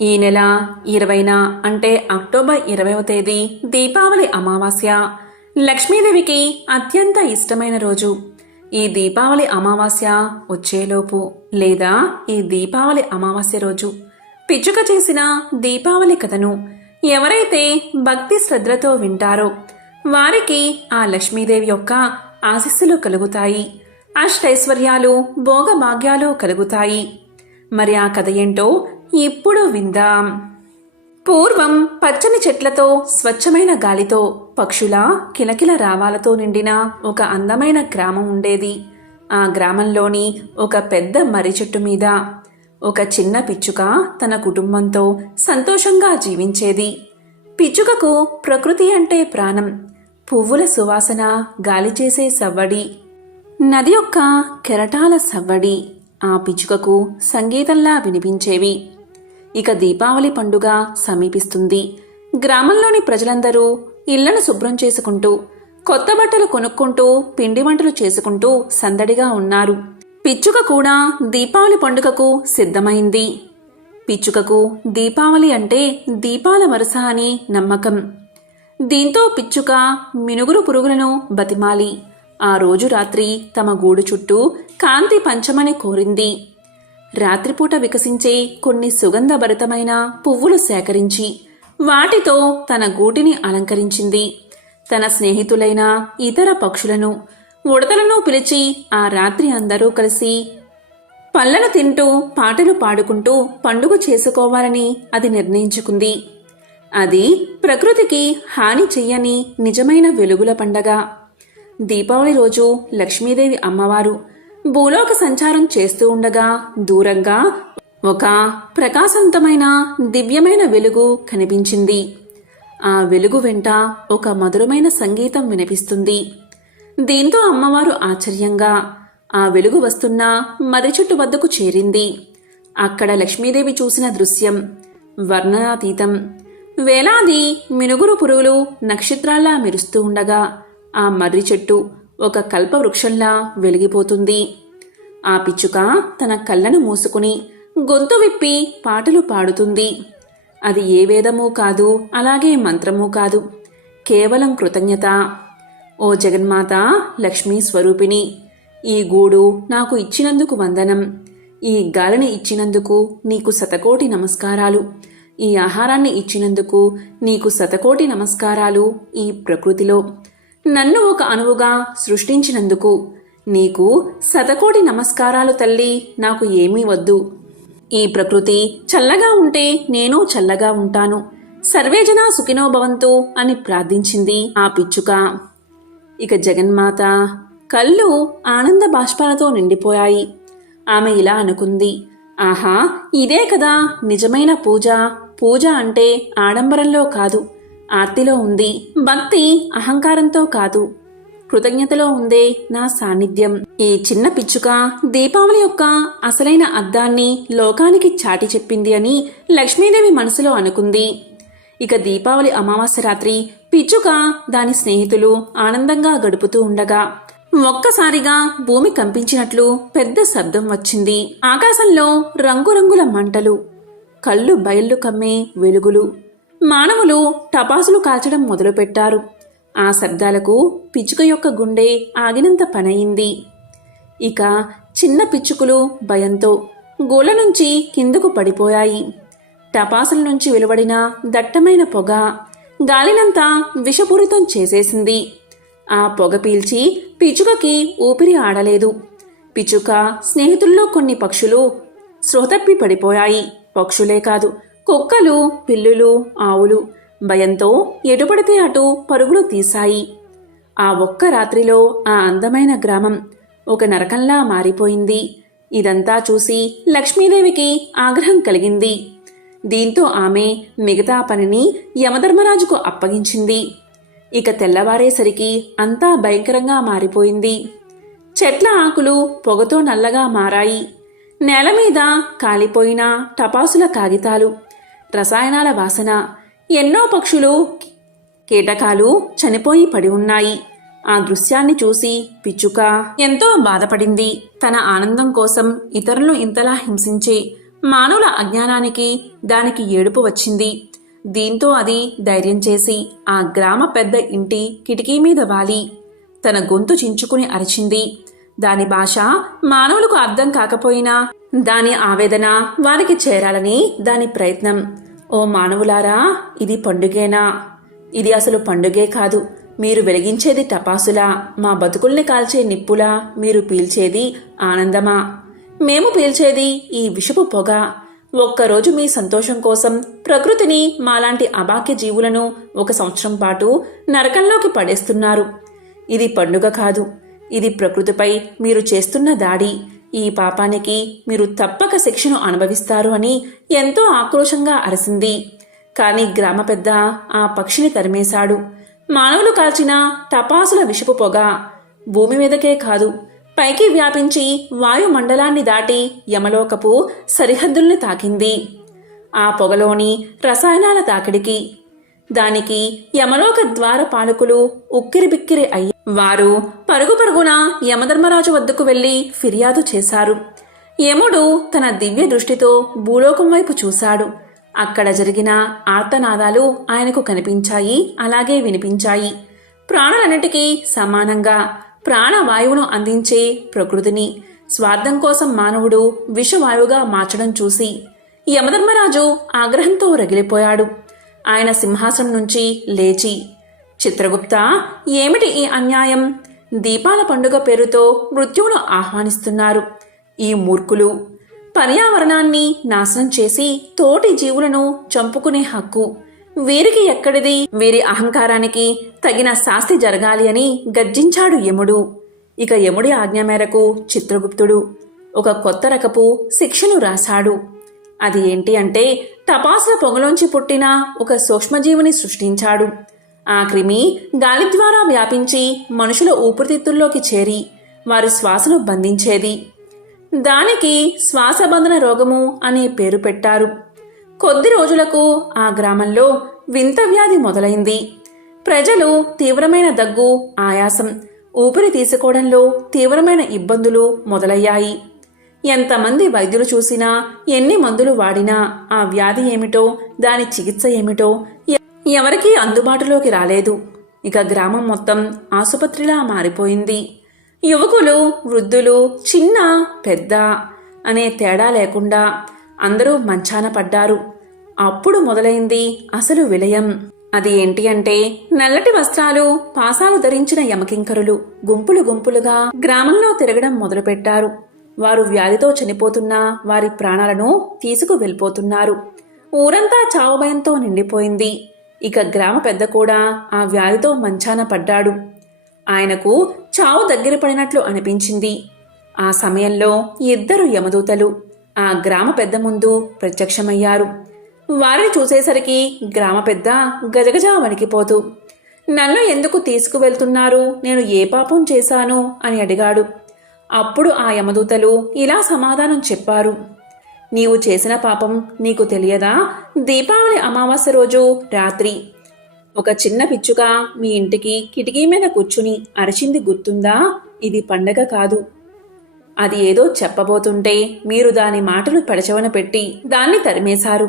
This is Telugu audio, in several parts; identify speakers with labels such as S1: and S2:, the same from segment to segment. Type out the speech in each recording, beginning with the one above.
S1: ఈ నెల ఇరవైన అంటే అక్టోబర్ ఇరవైవ తేదీ దీపావళి అమావాస్య. లక్ష్మీదేవికి అత్యంత ఇష్టమైన రోజు. ఈ దీపావళి అమావాస్య వచ్చేలోపు లేదా ఈ దీపావళి అమావాస్య రోజు. పిచ్చుక చేసిన దీపావళి కథను ఎవరైతే భక్తి శ్రద్ధతో వింటారో వారికి ఆ లక్ష్మీదేవి యొక్క ఆశీస్సులు కలుగుతాయి. అష్టైశ్వర్యాలు భోగభాగ్యాలు కలుగుతాయి. మరి ఆ కథ ఏంటో ఇప్పుడు విందాం. పూర్వం పచ్చని చెట్లతో స్వచ్ఛమైన గాలితో పక్షుల కిలకిల రావాలతో నిండిన ఒక అందమైన గ్రామం ఉండేది. ఆ గ్రామంలోని ఒక పెద్ద మర్రి చెట్టు మీద ఒక చిన్న పిచ్చుక తన కుటుంబంతో సంతోషంగా జీవించేది. పిచ్చుకకు ప్రకృతి అంటే ప్రాణం. పువ్వుల సువాసన గాలి చేసే సవ్వడి. నది యొక్క కెరటాల సవ్వడి. ఆ పిచ్చుకకు సంగీతంలా వినిపించేవి. ఇక దీపావళి పండుగ సమీపిస్తుంది. గ్రామంలోని ప్రజలందరూ ఇళ్ళను శుభ్రం చేసుకుంటూ కొత్త బట్టలు కొనుక్కుంటూ పిండి వంటలు చేసుకుంటూ సందడిగా ఉన్నారు. పిచ్చుక కూడా దీపావళి పండుగకు సిద్ధమైంది. పిచ్చుకకు దీపావళి అంటే దీపాల వరుస అని నమ్మకం. దీంతో పిచ్చుక మినుగురు పురుగులను బతిమాలి. ఆ రోజు రాత్రి తమ గూడు చుట్టూ కాంతి పంచమని కోరింది. రాత్రిపూట వికసించే కొన్ని సుగంధభరితమైన పువ్వులు సేకరించి వాటితో తన గూటిని అలంకరించింది. తన స్నేహితులైన ఇతర పక్షులను ఉడతలను పిలిచి ఆ రాత్రి అందరూ కలిసి పళ్ళను తింటూ పాటలు పాడుకుంటూ పండుగ చేసుకోవాలని అది నిర్ణయించుకుంది. అది ప్రకృతికి హాని చెయ్యని నిజమైన వెలుగుల పండగ. దీపావళి రోజు లక్ష్మీదేవి అమ్మవారు భూలోక సంచారం చేస్తూ ఉండగా దూరంగా ఒక ప్రకాశవంతమైన దివ్యమైన వెలుగు కనిపించింది. ఆ వెలుగు వెంట ఒక మధురమైన సంగీతం వినిపిస్తుంది. దీంతో అమ్మవారు ఆశ్చర్యంగా ఆ వెలుగు వస్తున్న మర్రి చెట్టు వద్దకు చేరింది. అక్కడ లక్ష్మీదేవి చూసిన దృశ్యం వర్ణనాతీతం. వేలాది మినుగురు పురుగులు నక్షత్రాల్లా మెరుస్తూ ఉండగా ఆ మర్రి చెట్టు ఒక కల్పవృక్షంలా వెలిగిపోతుంది. ఆ పిచ్చుక తన కళ్ళను మూసుకుని గొంతు విప్పి పాటలు పాడుతుంది. అది ఏ వేదమూ కాదు అలాగే మంత్రమూ కాదు. కేవలం కృతజ్ఞత. ఓ జగన్మాత లక్ష్మీ స్వరూపిణి ఈ గూడు నాకు ఇచ్చినందుకు వందనం. ఈ గాలిని ఇచ్చినందుకు నీకు శతకోటి నమస్కారాలు. ఈ ఆహారాన్ని ఇచ్చినందుకు నీకు శతకోటి నమస్కారాలు ఈ ప్రకృతిలో. నన్ను ఒక అణువుగా సృష్టించినందుకు. నీకు శతకోటి నమస్కారాలు తల్లి నాకు ఏమీ వద్దు. ఈ ప్రకృతి చల్లగా ఉంటే నేను చల్లగా ఉంటాను. సర్వేజన సుఖినో భవంతు అని ప్రార్థించింది ఆ పిచ్చుక. ఇక జగన్మాత కళ్ళు ఆనంద బాష్పాలతో నిండిపోయాయి. ఆమె ఇలా అనుకుంది ఆహా ఇదే కదా నిజమైన పూజ. పూజ అంటే ఆడంబరంలో కాదు. ఆర్తిలో ఉంది. భక్తి అహంకారంతో కాదు. కృతజ్ఞతలో ఉందే నా సాన్నిధ్యం. ఈ చిన్న పిచ్చుక దీపావళి యొక్క అసలైన అద్దాన్ని లోకానికి చాటి చెప్పింది అని లక్ష్మీదేవి మనసులో అనుకుంది. ఇక దీపావళి అమావాస్య రాత్రి పిచ్చుక దాని స్నేహితులు ఆనందంగా గడుపుతూ ఉండగా ఒక్కసారిగా భూమి కంపించినట్లు పెద్ద శబ్దం వచ్చింది. ఆకాశంలో రంగురంగుల మంటలు కళ్ళు బయళ్ళు కమ్మే వెలుగులు. మానవులు టపాసులు కాల్చడం మొదలుపెట్టారు. ఆ శబ్దాలకు పిచ్చుక యొక్క గుండె ఆగినంత పనయింది. ఇక చిన్న పిచ్చుకలు భయంతో గోల నుంచి కిందకు పడిపోయాయి. టపాసుల నుంచి వెలువడిన దట్టమైన పొగ గాలినంతా విషపూరితం చేసేసింది. ఆ పొగ పీల్చి పిచ్చుకకి ఊపిరి ఆడలేదు. పిచ్చుక స్నేహితుల్లో కొన్ని పక్షులు శ్రోతప్పి పడిపోయాయి. పక్షులే కాదు కుక్కలు పిల్లులు ఆవులు భయంతో ఎటుపడితే అటు పరుగులు తీశాయి. ఆ ఒక్క రాత్రిలో ఆ అందమైన గ్రామం ఒక నరకంలా మారిపోయింది. ఇదంతా చూసి లక్ష్మీదేవికి ఆగ్రహం కలిగింది. దీంతో ఆమె మిగతా పనిని యమధర్మరాజుకు అప్పగించింది. ఇక తెల్లవారేసరికి అంతా భయంకరంగా మారిపోయింది. చెట్ల ఆకులు పొగతో నల్లగా మారాయి. నేల మీద కాలిపోయిన టపాసుల కాగితాలు రసాయనాల వాసన ఎన్నో పక్షులు కీటకాలు చనిపోయి పడి ఉన్నాయి. ఆ దృశ్యాన్ని చూసి పిచ్చుక ఎంతో బాధపడింది. తన ఆనందం కోసం ఇతరులు ఇంతలా హింసించే మానవుల అజ్ఞానానికి దానికి ఏడుపు వచ్చింది. దీంతో అది ధైర్యం చేసి ఆ గ్రామ పెద్ద ఇంటి కిటికీ మీద వాలి. తన గొంతు చించుకుని అరిచింది. దాని భాష మానవులకు అర్థం కాకపోయినా దాని ఆవేదన వారికి చేరాలని దాని ప్రయత్నం. ఓ మానవులారా ఇది పండుగేనా? ఇది అసలు పండుగే కాదు. మీరు వెలిగించేది టపాసులా. మా బతుకుల్ని కాల్చే నిప్పులా. మీరు పీల్చేది ఆనందమా? మేము పీల్చేది ఈ విషపు పొగ. ఒక్కరోజు మీ సంతోషం కోసం ప్రకృతిని మాలాంటి అబాక్య జీవులను ఒక సంవత్సరం పాటు నరకంలోకి పడేస్తున్నారు. ఇది పండుగ కాదు. ఇది ప్రకృతిపై మీరు చేస్తున్న దాడి. ఈ పాపానికి మీరు తప్పక శిక్షను అనుభవిస్తారు అని ఎంతో ఆక్రోశంగా అరసింది. కాని గ్రామ పెద్ద ఆ పక్షిని తరిమేశాడు. మానవులు కాల్చిన టపాసుల విషపు పొగ భూమి మీదకే కాదు పైకి వ్యాపించి వాయుమండలాన్ని దాటి యమలోకపు సరిహద్దుల్ని తాకింది. ఆ పొగలోని రసాయనాల తాకిడికి దానికి యమలోక ద్వార పాలకులు ఉక్కిరిబిక్కిరి అయ్యి వారు పరుగు పరుగున యమధర్మరాజు వద్దకు వెళ్ళి ఫిర్యాదు చేశారు. యముడు తన దివ్య దృష్టితో భూలోకం వైపు చూశాడు. అక్కడ జరిగిన ఆర్తనాదాలు ఆయనకు కనిపించాయి అలాగే వినిపించాయి. ప్రాణులన్నిటికీ సమానంగా ప్రాణవాయువును అందించే ప్రకృతిని స్వార్థం కోసం మానవుడు విషవాయువుగా మార్చడం చూసి యమధర్మరాజు ఆగ్రహంతో రగిలిపోయాడు. ఆయన సింహాసనం నుంచి లేచి చిత్రగుప్త ఏమిటి ఈ అన్యాయం? దీపాల పండుగ పేరుతో మృత్యువును ఆహ్వానిస్తున్నారు ఈ మూర్ఖులు. పర్యావరణాన్ని నాశనం చేసి తోటి జీవులను చంపుకునే హక్కు. వీరికి ఎక్కడిది? వీరి అహంకారానికి తగిన శాస్తి జరగాలి అని గర్జించాడు యముడు. ఇక యముడి ఆజ్ఞ మేరకు చిత్రగుప్తుడు ఒక కొత్త రకపు శిక్షను రాశాడు. అది ఏంటి అంటే టపాసుల పొగలోంచి పుట్టిన ఒక సూక్ష్మజీవిని సృష్టించాడు. ఆ క్రిమి గాలి ద్వారా వ్యాపించి మనుషుల ఊపిరితిత్తుల్లోకి చేరి వారి శ్వాసను బంధించేది. దానికి శ్వాసబంధన రోగము అనే పేరు పెట్టారు. కొద్ది రోజులకు ఆ గ్రామంలో వింత వ్యాధి మొదలైంది. ప్రజలు తీవ్రమైన దగ్గు ఆయాసం ఊపిరి తీసుకోవడంలో తీవ్రమైన ఇబ్బందులు మొదలయ్యాయి. ఎంతమంది వైద్యులు చూసినా ఎన్ని మందులు వాడినా ఆ వ్యాధి ఏమిటో దాని చికిత్స ఏమిటో ఎవరికీ అందుబాటులోకి రాలేదు. ఇక గ్రామం మొత్తం ఆసుపత్రిలా మారిపోయింది. యువకులు వృద్ధులు చిన్న పెద్ద అనే తేడా లేకుండా అందరూ మంచాన పడ్డారు. అప్పుడు మొదలైంది అసలు విలయం. అది ఏంటి అంటే నల్లటి వస్త్రాలు పాసాలు ధరించిన యమకింకరులు గుంపులు గుంపులుగా గ్రామంలో తిరగడం మొదలుపెట్టారు. వారు వ్యాధితో చనిపోతున్న వారి ప్రాణాలను తీసుకు వెళ్ళిపోతున్నారు. ఊరంతా చావు భయంతో నిండిపోయింది. ఇక గ్రామ పెద్ద కూడా ఆ వ్యాధితో మంచాన పడ్డాడు. ఆయనకు చావు దగ్గర పడినట్లు అనిపించింది. ఆ సమయంలో ఇద్దరు యమదూతలు ఆ గ్రామ పెద్ద ముందు ప్రత్యక్షమయ్యారు. వారిని చూసేసరికి గ్రామ పెద్ద గజగజ వణికిపోతూ నన్ను ఎందుకు తీసుకువెళ్తున్నారు? నేను ఏ పాపం చేశాను? అని అడిగాడు. అప్పుడు ఆ యమదూతలు ఇలా సమాధానం చెప్పారు. నీవు చేసిన పాపం నీకు తెలియదా? దీపావళి అమావాస్య రోజు రాత్రి. ఒక చిన్న పిచ్చుక మీ ఇంటికి కిటికీ మీద కూర్చుని అరిచింది గుర్తుందా? ఇది పండగ కాదు. అది ఏదో చెప్పబోతుంటే మీరు దాని మాటలు పెడచవన పెట్టి దాన్ని తరిమేశారు.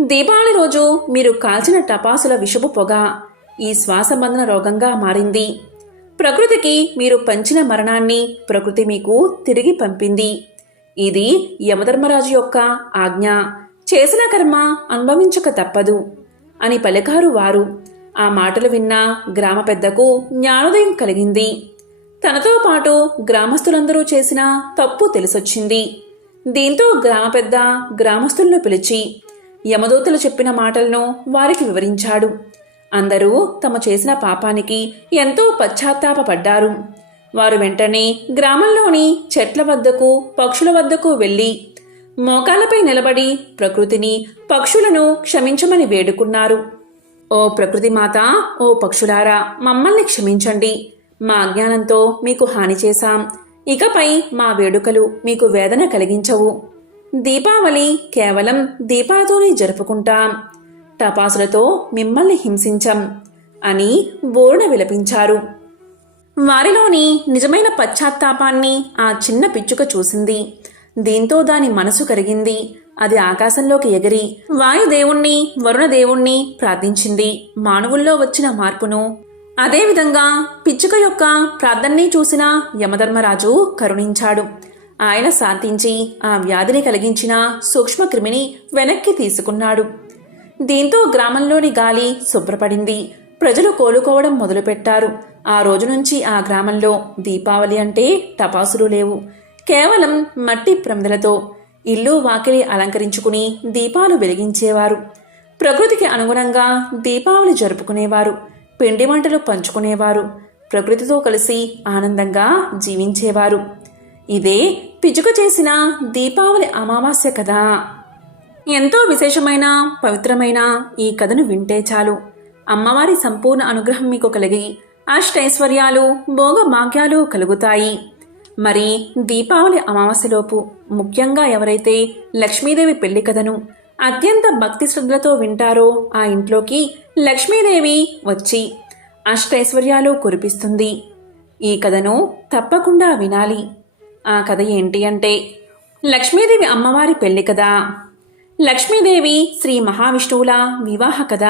S1: దీపావళి రోజు మీరు కాల్చిన టపాసుల విషపు పొగ ఈ శ్వాసబంధన రోగంగా మారింది. ప్రకృతికి మీరు పంచిన మరణాన్ని ప్రకృతి మీకు తిరిగి పంపింది. ఇది యమధర్మరాజు యొక్క ఆజ్ఞ. చేసిన కర్మ అనుభవించక తప్పదు అని పలికారు వారు. ఆ మాటలు విన్న గ్రామ పెద్దకు జ్ఞానోదయం కలిగింది. తనతో పాటు గ్రామస్తులందరూ చేసిన తప్పు తెలిసొచ్చింది. దీంతో గ్రామ పెద్ద గ్రామస్తులను పిలిచి యమదూతలు చెప్పిన మాటలను వారికి వివరించాడు. అందరూ తమ చేసిన పాపానికి ఎంతో పశ్చాత్తాపపడ్డారు. వారు వెంటనే గ్రామంలోని చెట్ల వద్దకు పక్షుల వద్దకు వెళ్ళి మోకాలపై నిలబడి ప్రకృతిని పక్షులను క్షమించమని వేడుకున్నారు. ఓ ప్రకృతి మాత ఓ పక్షులారా మమ్మల్ని క్షమించండి. మా అజ్ఞానంతో మీకు హాని చేశాం. ఇకపై మా వేడుకలు మీకు వేదన కలిగించవు. దీపావళి కేవలం దీపాలతోనే జరుపుకుంటాం. టపాసులతో మిమ్మల్ని హింసించం అని బోర్డ విలపించారు. వారిలోని నిజమైన పశ్చాత్తాపాన్ని ఆ చిన్న పిచ్చుక చూసింది. దీంతో దాని మనసు కరిగింది. అది ఆకాశంలోకి ఎగిరి వాయుదేవుణ్ణి వరుణదేవుణ్ణి ప్రార్థించింది. మానవుల్లో వచ్చిన మార్పును. అదేవిధంగా పిచ్చుక యొక్క ప్రార్థనని చూసిన యమధర్మరాజు కరుణించాడు. ఆయన శాంతించి ఆ వ్యాధిని కలిగించిన సూక్ష్మక్రిమిని వెనక్కి తీసుకున్నాడు. దీంతో గ్రామంలోని గాలి శుభ్రపడింది. ప్రజలు కోలుకోవడం మొదలుపెట్టారు. ఆ రోజు నుంచి ఆ గ్రామంలో దీపావళి అంటే టపాసులు లేవు. కేవలం మట్టి ప్రమిదలతో ఇల్లు వాకిలి అలంకరించుకుని దీపాలు వెలిగించేవారు. ప్రకృతికి అనుగుణంగా దీపావళి జరుపుకునేవారు. పిండి వంటలు పంచుకునేవారు. ప్రకృతితో కలిసి ఆనందంగా జీవించేవారు. ఇదే పిచుక చేసిన దీపావళి అమావాస్య కథ. ఎంతో విశేషమైన పవిత్రమైన ఈ కథను వింటే చాలు. అమ్మవారి సంపూర్ణ అనుగ్రహం మీకు కలిగి అష్టైశ్వర్యాలు భోగభాగ్యాలు కలుగుతాయి. మరి దీపావళి అమావాస్యలోపు ముఖ్యంగా ఎవరైతే లక్ష్మీదేవి పెళ్ళి కథను అత్యంత భక్తి శ్రద్ధలతో వింటారో ఆ ఇంట్లోకి లక్ష్మీదేవి వచ్చి అష్టైశ్వర్యాలు కురిపిస్తుంది. ఈ కథను తప్పకుండా వినాలి. ఆ కథ ఏంటి అంటే లక్ష్మీదేవి అమ్మవారి పెళ్ళి కథ. లక్ష్మీదేవి శ్రీ మహావిష్ణువుల వివాహ కథ.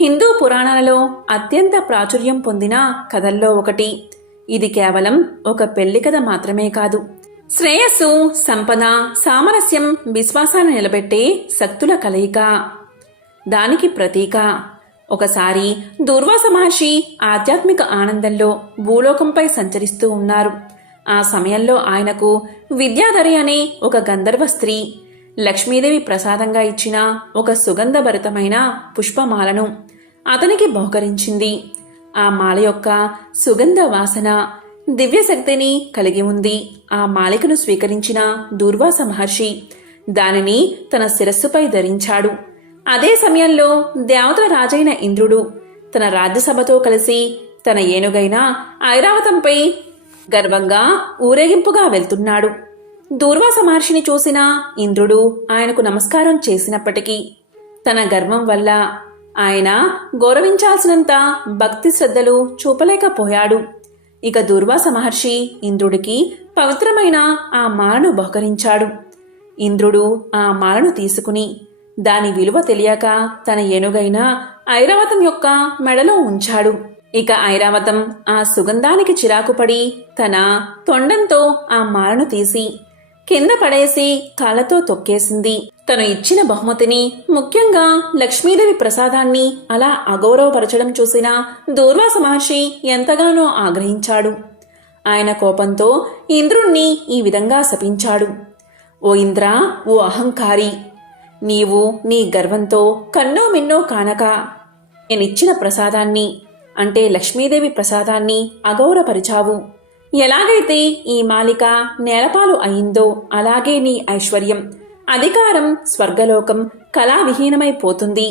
S1: హిందూ పురాణాలలో అత్యంత ప్రాచుర్యం పొందిన కథల్లో ఒకటి. ఇది కేవలం ఒక పెళ్ళి కథ మాత్రమే కాదు. శ్రేయస్సు సంపద సామరస్యం విశ్వాసాన్ని నిలబెట్టే శక్తుల కలయిక. దానికి ప్రతీక ఒకసారి దుర్వాస మహర్షి ఆధ్యాత్మిక ఆనందంలో భూలోకంపై సంచరిస్తూ ఉన్నారు. ఆ సమయంలో ఆయనకు విద్యాధరి అనే ఒక గంధర్వ స్త్రీ లక్ష్మీదేవి ప్రసాదంగా ఇచ్చిన ఒక సుగంధభరితమైన పుష్పమాలను అతనికి బహుకరించింది ఆ మాల యొక్క సుగంధ వాసన దివ్యశక్తిని కలిగి ఉంది. ఆ మాలికను స్వీకరించిన దూర్వాస మహర్షి దానిని తన శిరస్సుపై ధరించాడు. అదే సమయంలో దేవతల రాజైన ఇంద్రుడు తన రాజ్యసభతో కలిసి తన ఏనుగైన ఐరావతంపై గర్వంగా ఊరేగింపుగా వెళ్తున్నాడు. దూర్వాస మహర్షిని చూసిన ఇంద్రుడు ఆయనకు నమస్కారం చేసినప్పటికీ తన గర్వం వల్ల ఆయన గౌరవించాల్సినంత భక్తి శ్రద్ధలు చూపలేకపోయాడు. ఇక దుర్వాస మహర్షి ఇంద్రుడికి పవిత్రమైన ఆ మాలను బహుకరించాడు. ఇంద్రుడు ఆ మాలను తీసుకుని దాని విలువ తెలియక తన ఏనుగైన ఐరావతం యొక్క మెడలో ఉంచాడు. ఇక ఐరావతం ఆ సుగంధానికి చిరాకుపడి తన తొండంతో ఆ మాలను తీసి కింద పడేసి కాళ్ళతో తొక్కేసింది. తను ఇచ్చిన బహుమతిని ముఖ్యంగా లక్ష్మీదేవి ప్రసాదాన్ని అలా అగౌరవపరచడం చూసిన దూర్వాస మహర్షి ఎంతగానో ఆగ్రహించాడు. ఆయన కోపంతో ఇంద్రుణ్ణి ఈ విధంగా శపించాడు. ఓ ఇంద్ర ఓ అహంకారి నీవు నీ గర్వంతో కన్నో మిన్నో కానక నేనిచ్చిన ప్రసాదాన్ని అంటే లక్ష్మీదేవి ప్రసాదాన్ని అగౌరపరిచావు ఎలాగైతే ఈ మాలిక నేలపాలు అయిందో అలాగే నీ ఐశ్వర్యం. అధికారం స్వర్గలోకం కళావిహీనమైపోతుంది.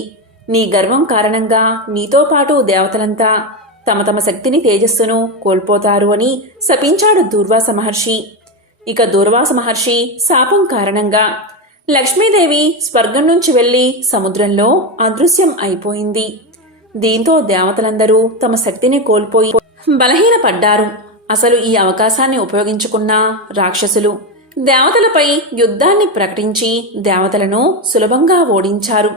S1: నీ గర్వం కారణంగా నీతో పాటు దేవతలంతా తమ తమ శక్తిని తేజస్సును కోల్పోతారు అని శపించాడు దూర్వాస మహర్షి. ఇక దూర్వాస మహర్షి శాపం కారణంగా లక్ష్మీదేవి స్వర్గం నుంచి వెళ్ళి సముద్రంలో అదృశ్యం అయిపోయింది. దీంతో దేవతలందరూ తమ శక్తిని కోల్పోయి బలహీనపడ్డారు. అసలు ఈ అవకాశాన్ని ఉపయోగించుకున్న రాక్షసులు. దేవతలపై యుద్ధాన్ని ప్రకటించి దేవతలను సులభంగా ఓడించారు.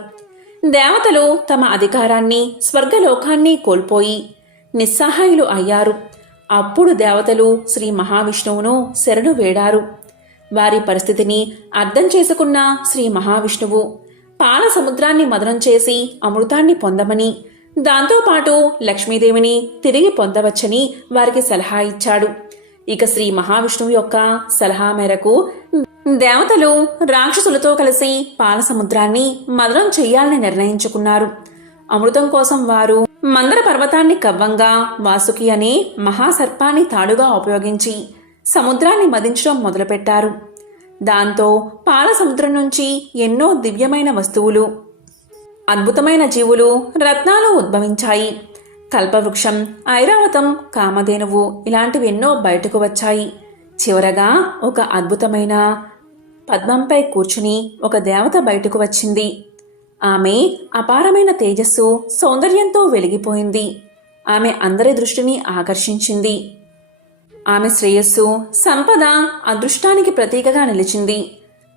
S1: దేవతలు తమ అధికారాన్ని స్వర్గలోకాన్ని కోల్పోయి నిస్సహాయులు అయ్యారు. అప్పుడు దేవతలు శ్రీ మహావిష్ణువును శరణు వేడారు. వారి పరిస్థితిని అర్థం చేసుకున్న శ్రీ మహావిష్ణువు పాల సముద్రాన్ని మదనం చేసి అమృతాన్ని పొందమని దాంతోపాటు లక్ష్మీదేవిని తిరిగి పొందవచ్చని వారికి సలహా ఇచ్చాడు. ఇక శ్రీ మహావిష్ణువు యొక్క సలహా మేరకు దేవతలు రాక్షసులతో కలిసి పాల సముద్రాన్ని మదనం చెయ్యాలని నిర్ణయించుకున్నారు. అమృతం కోసం వారు మందర పర్వతాన్ని కవ్వంగా వాసుకి అనే మహాసర్పాన్ని తాడుగా ఉపయోగించి సముద్రాన్ని మదించడం మొదలుపెట్టారు. దాంతో పాల సముద్రం నుంచి ఎన్నో దివ్యమైన వస్తువులు అద్భుతమైన జీవులు రత్నాలు ఉద్భవించాయి. కల్పవృక్షం ఐరావతం కామధేనువు ఇలాంటివి ఎన్నో బయటకు వచ్చాయి. చివరగా ఒక అద్భుతమైన పద్మంపై కూర్చుని ఒక దేవత బయటకు వచ్చింది. ఆమె అపారమైన తేజస్సు సౌందర్యంతో వెలిగిపోయింది. ఆమె అందరి దృష్టిని ఆకర్షించింది. ఆమె శ్రేయస్సు సంపద అదృష్టానికి ప్రతీకగా నిలిచింది.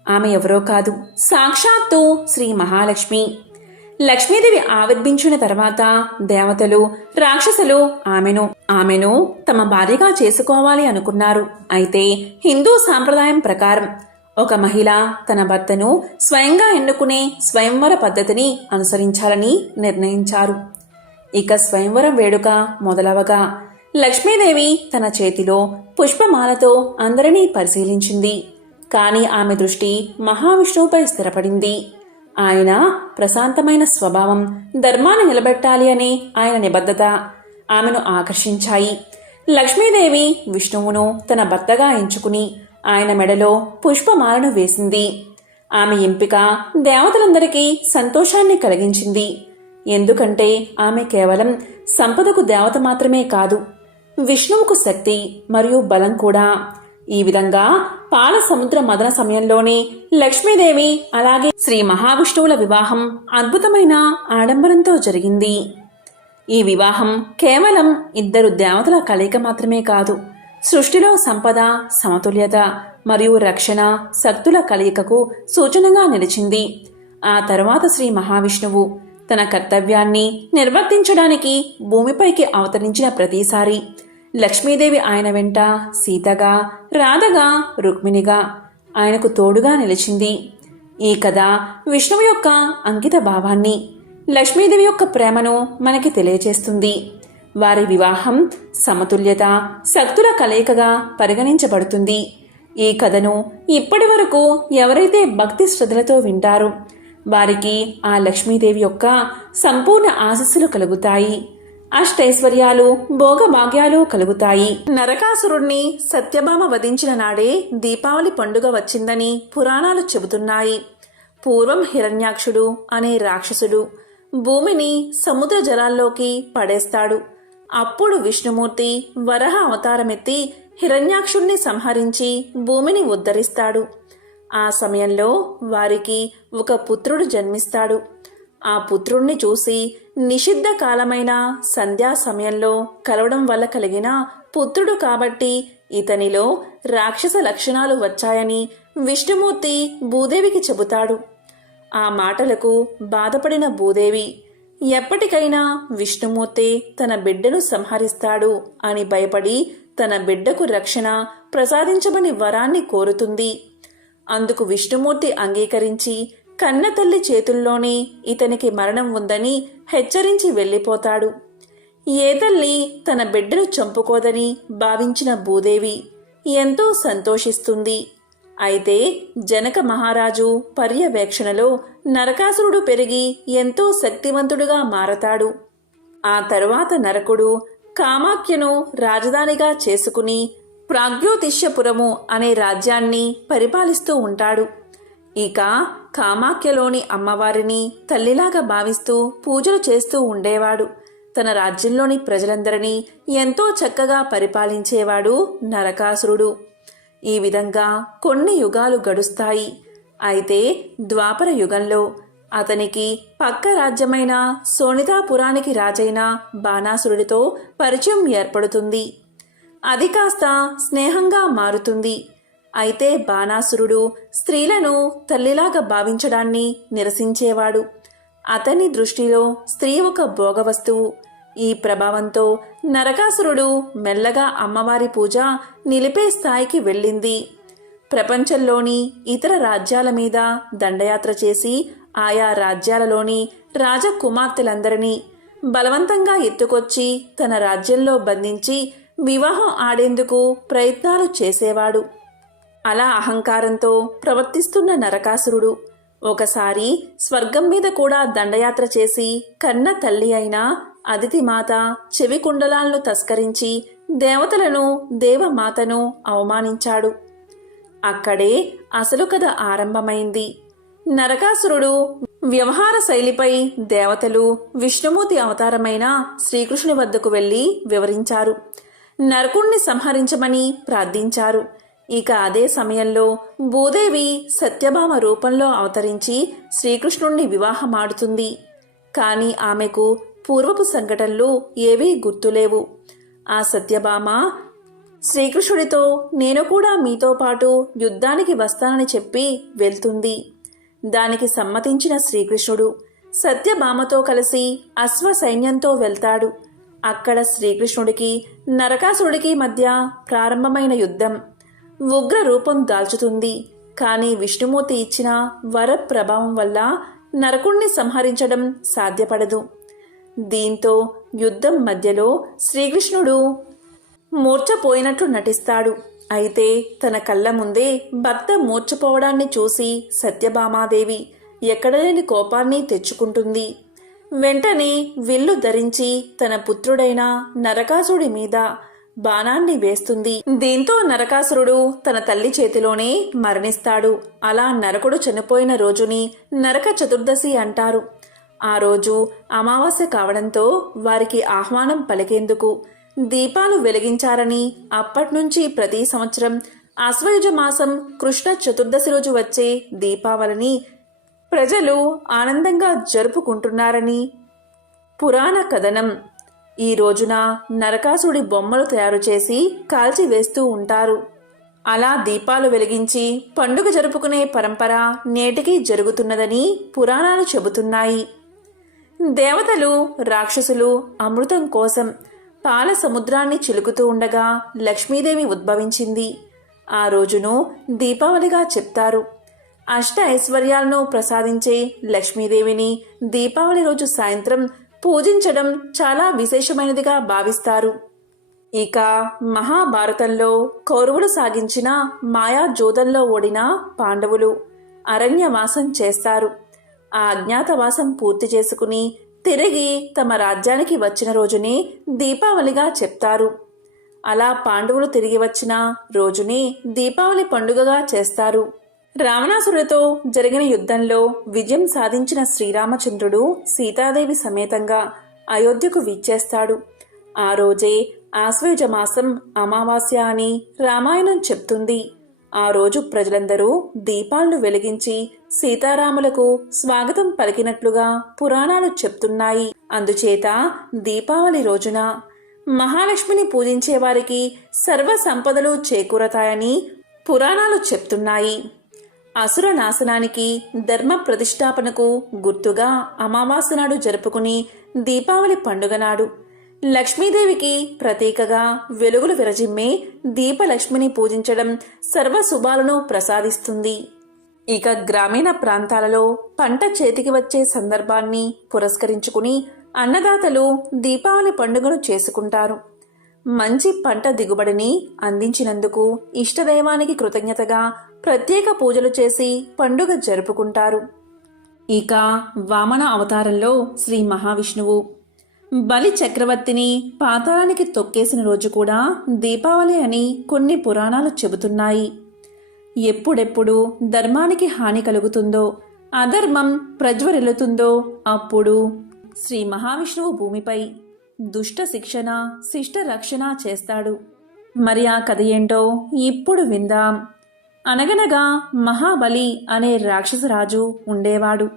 S1: ఆమె ఎవరో కాదు సాక్షాత్తు శ్రీ మహాలక్ష్మి. లక్ష్మీదేవి ఆవిర్భించిన తర్వాత దేవతలు రాక్షసులు ఆమెను ఆమెను తమ భార్యగా చేసుకోవాలి అనుకున్నారు. అయితే హిందూ సాంప్రదాయం ప్రకారం ఒక మహిళ తన భర్తను స్వయంగా ఎన్నుకునే స్వయంవర పద్ధతిని అనుసరించాలని నిర్ణయించారు. ఇక స్వయంవరం వేడుక మొదలవగా లక్ష్మీదేవి తన చేతిలో పుష్పమాలతో అందరినీ పరిశీలించింది. కానీ ఆమె దృష్టి మహావిష్ణువుపై స్థిరపడింది. ఆయన ప్రశాంతమైన స్వభావం ధర్మాన్ని నిలబెట్టాలి అని ఆయన నిబద్ధత ఆమెను ఆకర్షించాయి. లక్ష్మీదేవి విష్ణువును తన భర్తగా ఎంచుకుని ఆయన మెడలో పుష్పమాలను వేసింది. ఆమె ఎంపిక దేవతలందరికీ సంతోషాన్ని కలిగించింది. ఎందుకంటే ఆమె కేవలం సంపదకు దేవత మాత్రమే కాదు విష్ణువుకు శక్తి మరియు బలం కూడా. ఈ విధంగా పాల సముద్ర మదన సమయంలోనే లక్ష్మీదేవి అలాగే శ్రీ మహావిష్ణువుల వివాహం అద్భుతమైన ఆడంబరంతో జరిగింది. ఈ వివాహం కేవలం ఇద్దరు దేవతల కలయిక మాత్రమే కాదు సృష్టిలో సంపద సమతుల్యత మరియు రక్షణ శక్తుల కలయికకు సూచనగా నిలిచింది. ఆ తర్వాత శ్రీ మహావిష్ణువు తన కర్తవ్యాన్ని నిర్వర్తించడానికి భూమిపైకి అవతరించిన ప్రతిసారి లక్ష్మీదేవి ఆయన వెంట సీతగా రాధగా రుక్మిణిగా ఆయనకు తోడుగా నిలిచింది. ఈ కథ విష్ణువు యొక్క అంకిత భావాన్ని లక్ష్మీదేవి యొక్క ప్రేమను మనకి తెలియచేస్తుంది. వారి వివాహం సమతుల్యత శక్తుల కలయికగా పరిగణించబడుతుంది. ఈ కథను ఇప్పటి వరకు ఎవరైతే భక్తి శ్రద్ధలతో వింటారో వారికి ఆ లక్ష్మీదేవి యొక్క సంపూర్ణ ఆశస్సులు కలుగుతాయి. అష్టైశ్వర్యాలు భోగభాగ్యాలు కలుగుతాయి. నరకాసురుణ్ణి సత్యభామ వధించిన నాడే దీపావళి పండుగ వచ్చిందని పురాణాలు చెబుతున్నాయి. పూర్వం హిరణ్యాక్షుడు అనే రాక్షసుడు భూమిని సముద్ర జలాల్లోకి పడేస్తాడు. అప్పుడు విష్ణుమూర్తి వరహ అవతారమెత్తి హిరణ్యాక్షుణ్ణి సంహరించి భూమిని ఉద్ధరిస్తాడు. ఆ సమయంలో వారికి ఒక పుత్రుడు జన్మిస్తాడు. ఆ పుత్రుణ్ణి చూసి నిషిద్ధ కాలమైన సంధ్యా సమయంలో కలవడం వల్ల కలిగిన పుత్రుడు కాబట్టి ఇతనిలో రాక్షస లక్షణాలు వచ్చాయని విష్ణుమూర్తి భూదేవికి చెబుతాడు. ఆ మాటలకు బాధపడిన భూదేవి ఎప్పటికైనా విష్ణుమూర్తి తన బిడ్డను సంహరిస్తాడు అని భయపడి తన బిడ్డకు రక్షణ ప్రసాదించమని వరాన్ని కోరుతుంది. అందుకు విష్ణుమూర్తి అంగీకరించి కన్నతల్లి చేతుల్లోనే ఇతనికి మరణం ఉందని హెచ్చరించి వెళ్ళిపోతాడు. ఏ తల్లి తన బిడ్డను చంపుకోదని భావించిన భూదేవి ఎంతో సంతోషిస్తుంది. అయితే జనక మహారాజు పర్యవేక్షణలో నరకాసురుడు పెరిగి ఎంతో శక్తివంతుడుగా మారతాడు. ఆ తరువాత నరకుడు కామాఖ్యను రాజధానిగా చేసుకుని ప్రాగ్యోతిష్యపురము అనే రాజ్యాన్ని పరిపాలిస్తూ ఉంటాడు. ఇక కామాఖ్యలోని అమ్మవారిని తల్లిలాగా భావిస్తూ పూజలు చేస్తూ ఉండేవాడు. తన రాజ్యంలోని ప్రజలందరినీ ఎంతో చక్కగా పరిపాలించేవాడు నరకాసురుడు. ఈ విధంగా కొన్ని యుగాలు గడుస్తాయి. అయితే ద్వాపర యుగంలో అతనికి పక్క రాజ్యమైన సోనితాపురానికి రాజైన బాణాసురుడితో పరిచయం ఏర్పడుతుంది. అది కాస్త స్నేహంగా మారుతుంది. అయితే బాణాసురుడు స్త్రీలను తల్లిలాగా భావించడాన్ని నిరసించేవాడు. అతని దృష్టిలో స్త్రీ ఒక భోగవస్తువు. ఈ ప్రభావంతో నరకాసురుడు మెల్లగా అమ్మవారి పూజ నిలిపే స్థాయికి వెళ్ళింది. ప్రపంచంలోని ఇతర రాజ్యాల మీద దండయాత్ర చేసి ఆయా రాజ్యాలలోని రాజకుమార్తెలందరినీ బలవంతంగా ఎత్తుకొచ్చి తన రాజ్యంలో బంధించి వివాహం ఆడేందుకు ప్రయత్నాలు చేసేవాడు. అలా అహంకారంతో ప్రవర్తిస్తున్న నరకాసురుడు. ఒకసారి స్వర్గం మీద కూడా దండయాత్ర చేసి కన్న తల్లి అయిన అదితిమాత చెవి కుండలాలను తస్కరించి దేవతలను దేవమాతను అవమానించాడు. అక్కడే అసలు కథ ఆరంభమైంది. నరకాసురుడు వ్యవహార శైలిపై దేవతలు విష్ణుమూర్తి అవతారమైన శ్రీకృష్ణుని వద్దకు వెళ్ళి వివరించారు. నరకుణ్ణి సంహరించమని ప్రార్థించారు. ఇక అదే సమయంలో భూదేవి సత్యభామ రూపంలో అవతరించి శ్రీకృష్ణుణ్ణి వివాహమాడుతుంది. కాని ఆమెకు పూర్వపు సంఘటనలు ఏవీ గుర్తులేవు. ఆ సత్యభామ శ్రీకృష్ణుడితో నేను కూడా మీతో పాటు యుద్ధానికి వస్తానని చెప్పి వెళ్తుంది. దానికి సమ్మతించిన శ్రీకృష్ణుడు సత్యభామతో కలిసి అశ్వ సైన్యంతో వెళ్తాడు. అక్కడ శ్రీకృష్ణుడికి నరకాసురుడికి మధ్య ప్రారంభమైన యుద్ధం. ఉగ్ర రూపం దాల్చుతుంది. కానీ విష్ణుమూర్తి ఇచ్చిన వర ప్రభావం వల్ల నరకుణ్ణి సంహరించడం సాధ్యపడదు. దీంతో యుద్ధం మధ్యలో శ్రీకృష్ణుడు మూర్ఛపోయినట్లు నటిస్తాడు. అయితే తన కళ్ళ ముందే భర్త మూర్ఛపోవడాన్ని చూసి సత్యభామాదేవి ఎక్కడలేని కోపాన్ని తెచ్చుకుంటుంది. వెంటనే విల్లు ధరించి తన పుత్రుడైన నరకాసుడి మీద బాణాన్ని వేస్తుంది. దీంతో నరకాసురుడు తన తల్లి చేతిలోనే మరణిస్తాడు. అలా నరకుడు చనిపోయిన రోజుని నరక చతుర్దశి అంటారు. ఆ రోజు అమావాస్య కావడంతో వారికి ఆహ్వానం పలికేందుకు దీపాలు వెలిగించారని అప్పట్నుంచి ప్రతి సంవత్సరం అశ్వయుజ మాసం కృష్ణ చతుర్దశి రోజు వచ్చే దీపావళిని ప్రజలు ఆనందంగా జరుపుకుంటున్నారని పురాణ కథనం. ఈ రోజున నరకాసుడి బొమ్మలు తయారు చేసి కాల్చి వేస్తూ ఉంటారు. అలా దీపాలు వెలిగించి పండుగ జరుపుకునే పరంపర నేటికీ జరుగుతున్నదని పురాణాలు చెబుతున్నాయి. దేవతలు రాక్షసులు అమృతం కోసం పాల సముద్రాన్ని చిలుకుతూ ఉండగా లక్ష్మీదేవి ఉద్భవించింది. ఆ రోజును దీపావళిగా చెప్తారు. అష్ట ఐశ్వర్యాలను ప్రసాదించే లక్ష్మీదేవిని దీపావళి రోజు సాయంత్రం పూజించడం చాలా విశేషమైనదిగా భావిస్తారు. ఇక మహాభారతంలో కౌరవులు సాగించిన మాయా జోదంలో ఓడిన పాండవులు అరణ్యవాసం చేస్తారు. ఆ అజ్ఞాతవాసం పూర్తి చేసుకుని తిరిగి తమ రాజ్యానికి వచ్చిన రోజునే దీపావళిగా చెప్తారు. అలా పాండవులు తిరిగి వచ్చిన రోజునే దీపావళి పండుగగా చేస్తారు. రావణాసురుడితో జరిగిన యుద్ధంలో విజయం సాధించిన శ్రీరామచంద్రుడు సీతాదేవి సమేతంగా అయోధ్యకు విచ్చేస్తాడు. ఆ రోజే ఆశ్వేజమాసం అమావాస్య అని రామాయణం చెప్తుంది. ఆ రోజు ప్రజలందరూ దీపాలను వెలిగించి సీతారాములకు స్వాగతం పలికినట్లుగా పురాణాలు చెప్తున్నాయి. అందుచేత దీపావళి రోజున మహాలక్ష్మిని పూజించేవారికి సర్వ సంపదలు చేకూరతాయని పురాణాలు చెప్తున్నాయి. అసుర నాశనానికి ధర్మ ప్రతిష్టాపనకు గుర్తుగా అమావాస్య నాడు జరుపుకుని దీపావళి పండుగ నాడు. లక్ష్మీదేవికి ప్రతీకగా వెలుగులు విరజిమ్మే దీపలక్ష్మిని పూజించడం సర్వ శుభాలను ప్రసాదిస్తుంది. ఇక గ్రామీణ ప్రాంతాలలో పంట చేతికి వచ్చే సందర్భాన్ని పురస్కరించుకుని అన్నదాతలు దీపావళి పండుగను చేసుకుంటారు. మంచి పంట దిగుబడిని అందించినందుకు ఇష్టదైవానికి కృతజ్ఞతగా ప్రత్యేక పూజలు చేసి పండుగ జరుపుకుంటారు. ఇక వామన అవతారంలో శ్రీ మహావిష్ణువు. బలి చక్రవర్తిని పాతాళానికి తొక్కేసిన రోజు కూడా దీపావళి అని కొన్ని పురాణాలు చెబుతున్నాయి. ఎప్పుడెప్పుడు ధర్మానికి హాని కలుగుతుందో అధర్మం ప్రజ్వరిల్లుతుందో అప్పుడు శ్రీ మహావిష్ణువు భూమిపై దుష్ట శిక్షణ శిష్ట రక్షణ చేస్తాడు. మరి ఆ కథ ఏంటో ఇప్పుడు విందాం. అనగనగా మహాబలి అనే రాక్షసరాజు ఉండేవాడు.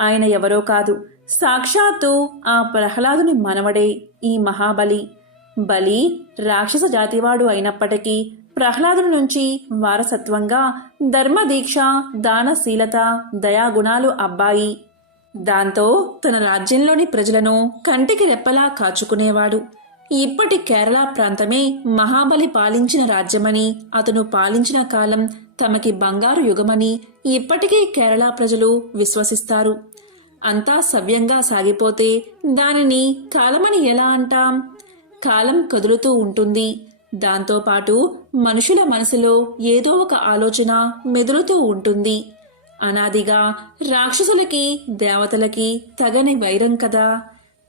S1: ఆయన ఎవరో కాదు. సాక్షాత్తు ఆ ప్రహ్లాదుని మనవడే ఈ మహాబలి. బలి రాక్షస జాతివాడు అయినప్పటికీ ప్రహ్లాదుని నుంచి వారసత్వంగా ధర్మదీక్ష దానశీలత దయాగుణాలు అబ్బాయి. దాంతో తన రాజ్యంలోని ప్రజలను కంటికి రెప్పలా కాచుకునేవాడు. ఇప్పటి కేరళ ప్రాంతమే మహాబలి పాలించిన రాజ్యమని అతను పాలించిన కాలం తమకి బంగారు యుగమని ఇప్పటికీ కేరళ ప్రజలు విశ్వసిస్తారు. అంతా సవ్యంగా సాగిపోతే దానిని కాలమని ఎలా అంటాం? కాలం కదులుతూ ఉంటుంది. దాంతోపాటు మనుషుల మనసులో ఏదో ఒక ఆలోచన మెదులుతూ ఉంటుంది. అనాదిగా రాక్షసులకి దేవతలకి తగని వైరం కదా.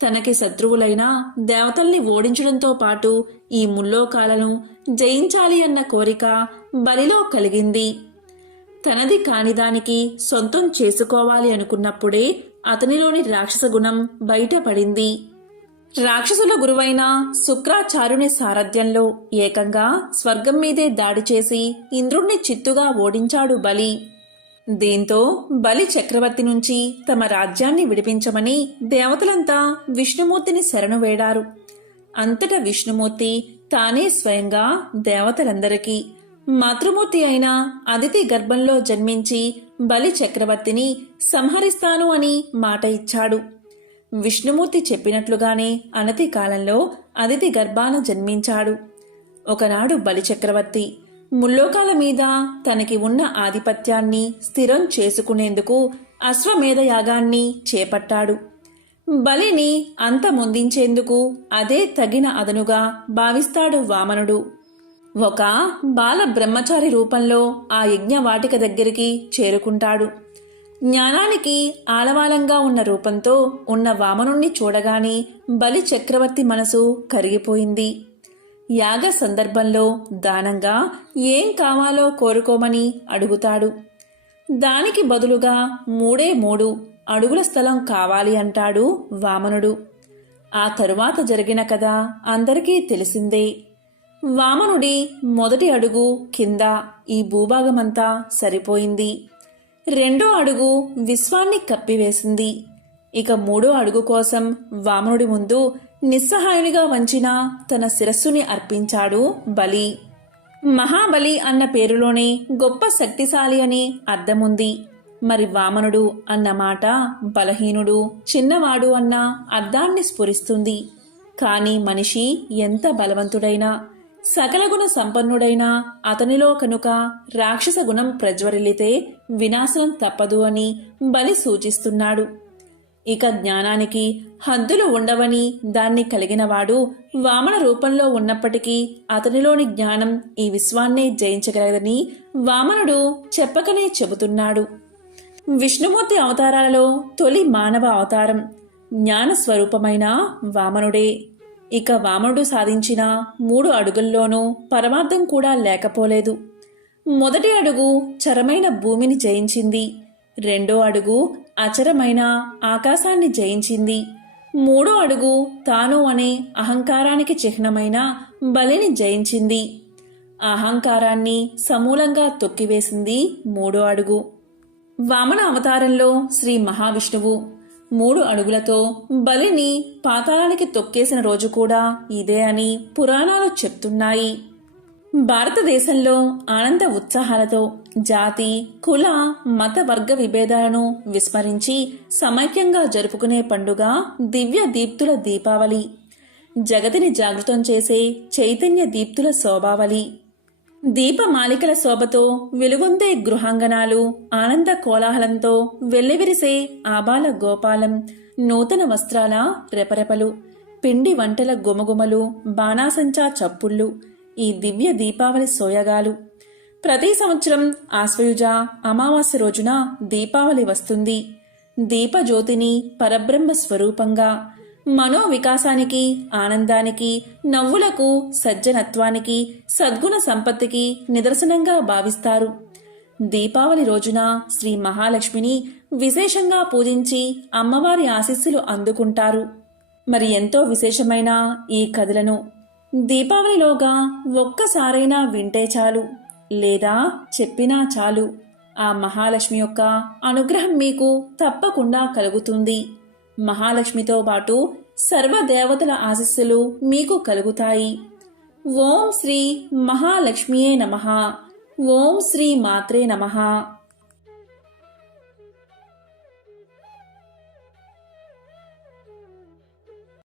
S1: తనకి శత్రువులైన దేవతల్ని ఓడించడంతో పాటు ఈ ముల్లోకాలను జయించాలి అన్న కోరిక బలిలో కలిగింది. తనది కానిదానికి సొంతం చేసుకోవాలి అనుకున్నప్పుడే అతనిలోని రాక్షస గుణం బయటపడింది. రాక్షసుల గురువైన శుక్రాచార్యుని సారథ్యంలో ఏకంగా స్వర్గం మీదే దాడి చేసి ఇంద్రుణ్ణి చిత్తుగా ఓడించాడు బలి. దీంతో బలి చక్రవర్తి నుంచి తమ రాజ్యాన్ని విడిపించమని దేవతలంతా విష్ణుమూర్తిని శరణు వేడారు. అంతటా విష్ణుమూర్తి తానే స్వయంగా దేవతలందరికీ మాతృమూర్తి అయిన అదితి గర్భంలో జన్మించి బలి చక్రవర్తిని సంహరిస్తాను అని మాట ఇచ్చాడు. విష్ణుమూర్తి చెప్పినట్లుగానే అనతి కాలంలో అదితి గర్భాన జన్మించాడు. ఒకనాడు బలిచక్రవర్తి ముల్లోకాల మీద తనకి ఉన్న ఆధిపత్యాన్ని స్థిరం చేసుకునేందుకు అశ్వమేధ యాగాన్ని చేపట్టాడు. బలిని అంతమొందించేందుకు అదే తగిన అదనుగా భావిస్తాడు వామనుడు. ఒక బాల బ్రహ్మచారి రూపంలో ఆ యజ్ఞవాటిక దగ్గరికి చేరుకుంటాడు. జ్ఞానానికి ఆలవాలంగా ఉన్న రూపంతో ఉన్న వామనుణ్ణి చూడగానే బలి చక్రవర్తి మనసు కరిగిపోయింది. యాగ సందర్భంలో దానంగా ఏం కావాలో కోరుకోమని అడుగుతాడు. దానికి బదులుగా మూడే మూడు అడుగుల స్థలం కావాలి అంటాడు వామనుడు. ఆ తరువాత జరిగిన కథ అందరికీ తెలిసిందే. వామనుడి మొదటి అడుగు కింద ఈ భూభాగమంతా సరిపోయింది. రెండో అడుగు విశ్వాన్ని కప్పివేసింది. ఇక మూడో అడుగు కోసం వామనుడి ముందు నిస్సహాయునిగా వంచిన తన శిరస్సుని అర్పించాడు బలి. మహాబలి అన్న పేరులోనే గొప్ప శక్తిశాలి అని అర్థముంది. మరి వామనుడు అన్న మాట బలహీనుడు చిన్నవాడు అన్న అర్థాన్ని స్ఫురిస్తుంది. కాని మనిషి ఎంత బలవంతుడైనా సకల గుణ సంపన్నుడైనా అతనిలో కనుక రాక్షస గుణం ప్రజ్వరిల్లితే వినాశనం తప్పదు అని బలి సూచిస్తున్నాడు. ఇక జ్ఞానానికి హద్దులు ఉండవని దాన్ని కలిగినవాడు వామన రూపంలో ఉన్నప్పటికీ అతనిలోని జ్ఞానం ఈ విశ్వాన్నే జయించగలదని వామనుడు చెప్పకనే చెబుతున్నాడు. విష్ణుమూర్తి అవతారాలలో తొలి మానవ అవతారం జ్ఞాన స్వరూపమైన వామనుడే. ఇక వామనుడు సాధించిన మూడు అడుగుల్లోనూ పరమార్థం కూడా లేకపోలేదు. మొదటి అడుగు చరమైన భూమిని జయించింది. రెండో అడుగు అచరమైన ఆకాశాన్ని జయించింది. మూడో అడుగు తాను అనే అహంకారానికి చిహ్నమైన బలిని జయించింది. అహంకారాన్ని సమూలంగా తొక్కివేసింది మూడో అడుగు. వామన అవతారంలో శ్రీ మహావిష్ణువు మూడు అడుగులతో బలిని పాతాళానికి తొక్కేసిన రోజు కూడా ఇదే అని పురాణాలు చెప్తున్నాయి. భారతదేశంలో ఆనంద ఉత్సాహాలతో జాతి కుల మత వర్గ విభేదాలను విస్మరించి సమైక్యంగా జరుపుకునే పండుగ దివ్య దీప్తుల దీపావళి. జగతిని జాగృతం చేసే చైతన్య దీప్తుల శోభావళి. దీపమాలికల శోభతో వెలుగొందే గృహాంగణాలు ఆనంద కోలాహలంతో వెల్లివిరిసే ఆబాల గోపాలం నూతన వస్త్రాల రెపరెపలు పిండి వంటల గుమగుమలు బాణాసంచా చప్పుళ్ళు ఈ దివ్య దీపావళి సోయగాలు. ప్రతి సంవత్సరం ఆశ్వయుజ అమావాస్య రోజున దీపావళి వస్తుంది. దీపజ్యోతిని పరబ్రహ్మ స్వరూపంగా మనోవికాసానికి ఆనందానికి నవ్వులకు సజ్జనత్వానికి సద్గుణ సంపత్తికి నిదర్శనంగా భావిస్తారు. దీపావళి రోజున శ్రీ మహాలక్ష్మిని విశేషంగా పూజించి అమ్మవారి ఆశీస్సులు అందుకుంటారు. మరి ఎంతో విశేషమైన ఈ కథలను దీపావళిలోగా ఒక్కసారైనా వింటే చాలు. లేదా చెప్పినా చాలు. ఆ మహాలక్ష్మి యొక్క అనుగ్రహం మీకు తప్పకుండా కలుగుతుంది. మహాలక్ష్మితో పాటు సర్వదేవతల ఆశస్సులు మీకు కలుగుతాయి. ఓం శ్రీ మహాలక్ష్మియే నమః. ఓం శ్రీ మాత్రే నమః.